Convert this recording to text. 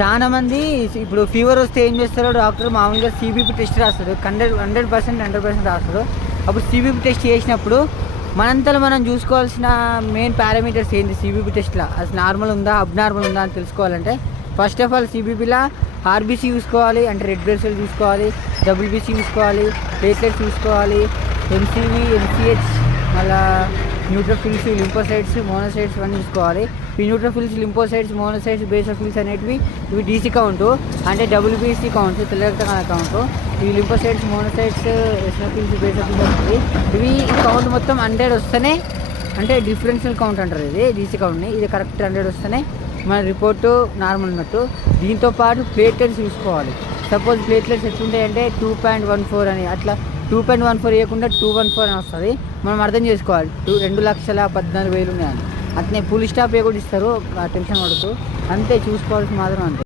చాలా మంది ఇప్పుడు ఫీవర్ వస్తే ఏం చేస్తారో డాక్టర్ మామూలుగా సిబిపి టెస్ట్ రాస్తాడు, 100% రాస్తాడు. అప్పుడు సిబిపి టెస్ట్ చేసినప్పుడు మనంతలో మనం చూసుకోవాల్సిన మెయిన్ పారామీటర్స్ ఏంటి సిబిపి టెస్ట్లో, అసలు నార్మల్ ఉందా అబ్నార్మల్ ఉందా అని తెలుసుకోవాలంటే ఫస్ట్ ఆఫ్ ఆల్ సిబిపిలో ఆర్బీసీ చూసుకోవాలి, అంటే రెడ్ బ్లడ్ సెల్ చూసుకోవాలి, డబ్ల్యూబీసీ చూసుకోవాలి, ప్లేట్లెట్స్ చూసుకోవాలి, ఎంసీవీ, ఎంసీహెచ్, మళ్ళీ న్యూట్రోఫిల్స్, లింపోసైట్స్, మోనోసైట్స్ అన్నీ చూసుకోవాలి. ఈ న్యూట్రోఫిల్స్, లింపోసైట్స్, మోనోసైట్స్, బేసోఫిల్స్ అనేటివి ఇవి డీసీ కౌంటు, అంటే డబ్ల్యూబీసీ కౌంట్, తెల్ల రక్త కణాల కౌంటు. ఈ లింపోసైట్స్, మోనోసైట్స్, ఎస్నోఫిల్స్, బేసోఫిల్స్ అనేవి ఇవి ఈ కౌంట్ మొత్తం 100 వస్తేనే, అంటే డిఫరెన్షియల్ కౌంట్ అంటారు ఇది డీసీ కౌంట్ని. ఇది కరెక్ట్ 100 వస్తేనే మన రిపోర్టు నార్మల్ ఉన్నట్టు. దీంతోపాటు ప్లేట్లెట్స్ చూసుకోవాలి. సపోజ్ ప్లేట్లెట్స్ ఎట్లుంటాయంటే 2.14 అని, అట్లా 2.14 వేయకుండా 214 అని వస్తుంది. మనం అర్థం చేసుకోవాలి 2,14,000 ఉన్నాయని. అట్నే ఫుల్ స్టాప్ కూడా ఇస్తారు, టెన్షన్ పడుతూ అంతే, చూసుకోవాల్సి మాత్రం అంతే.